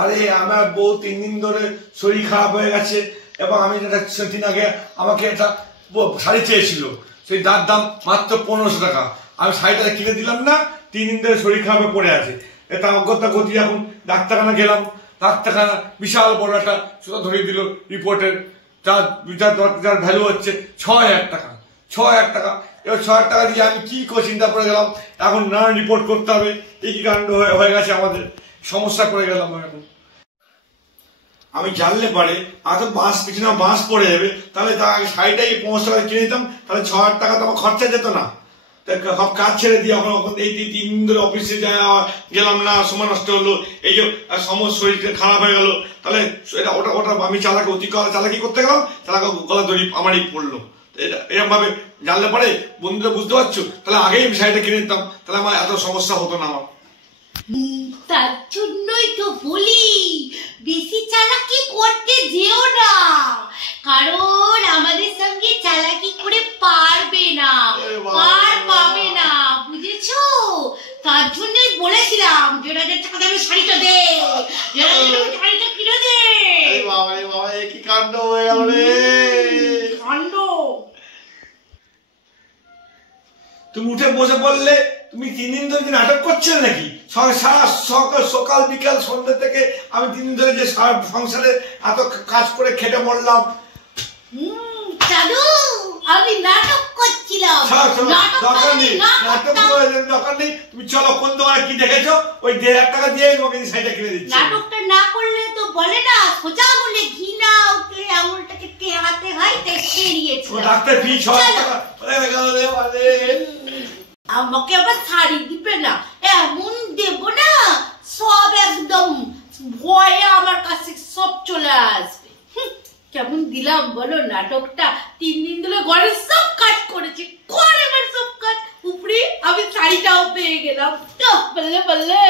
আরে আমার বউ 3 দিন ধরে শরীর খারাপ হয়ে গেছে এবং আমি সেদিন আগে আমাকে একটা শাড়ি চেয়েছিল, সেই তার দাম মাত্র 1500 টাকা। আমি শাড়িটা কিনে দিলাম না, 3 দিন ধরে শরীর খারাপে পড়ে আছে। এটা অজ্ঞতা গতি। এখন ডাক্তারখানা গেলাম, ডাক্তারখানা বিশাল বড় একটা সুতা ধরিয়ে দিল রিপোর্টের, যার ভ্যালু হচ্ছে 6000 টাকা। 6000 টাকা। এবার 6000 টাকা দিয়ে আমি কি করে চিন্তা করে গেলাম, এখন নানান রিপোর্ট করতে হবে। এই কি কাণ্ড হয়ে গেছে, আমাদের সমস্যা করে গেলাম এখন। আমি জানলে পারে এত বাস পিছনে বাস পড়ে যাবে, তাহলে তার আগে শাড়িটাই 500 টাকা কিনে দিতাম, তাহলে 6000 টাকা তো আমার খরচা যেত না। সব কাজ ছেড়ে দিয়ে এখন এই 3 দিন ধরে অফিসে গেলাম না, সময় নষ্ট হলো, এই যে সমস্ত শরীর খারাপ হয়ে গেল, তাহলে এটা ওটা আমি চালাকি করতে গেলাম, চালাকি গলা দড়ি আমারই পড়লো। এটা এরকম ভাবে জানলে পারে বন্ধুরা, বুঝতে পারছো? তাহলে আগেই আমি শাড়িটা কিনে দিতাম, তাহলে আমার এত সমস্যা হতো না। আমার তার জন্যই তো বলি বেশি চালাকি করতে যেও না, কারণ আমাদের সঙ্গে চালাকি করে পারবে না, পার পাবে না, বুঝেছো? তার জন্যই বলেছিলাম যে টাকা দেবে, শাড়িটা দে, শাড়িটা কিনে দে। বাবা রে বাবা, কি কাণ্ড হয়ে গেল রে! কাণ্ড! তুমি উঠে বসে বললে তুমি 3 দিন ধরে নাটক করছেন নাকি? সকাল বিকাল সন্ধ্যা থেকে আমি 3 দিন ধরে যে সংসারে এত কাজ করে খেটে মরলাম। চালু আমি নাটক করছিলাম। দরকার নেই, তুমি চলো কোন দোকানে কি দেখেছো, ওই 1500 টাকা দিয়ে তোমাকে শাড়িটা কিনে দিচ্ছি। নাটকটা না করলে তো বলে না, সোজা বলে ঘি না উঠলে আঙুলটাকে টেহাতে হয়, তাই খেয়েছে। ডাক্তার ফি 6000 টাকা। আমাকে আবার শাড়ি দিবে না, এমন দেব না সব একদম ভয়ে আমার কাছে সব চলে আসবে। কেমন দিলাম বলো নাটকটা? 3 দিন ধরে ঘরের সব কাজ করেছি, ঘরের সব কাজ উপরে আমি শাড়িটাও পেয়ে গেলাম। বললে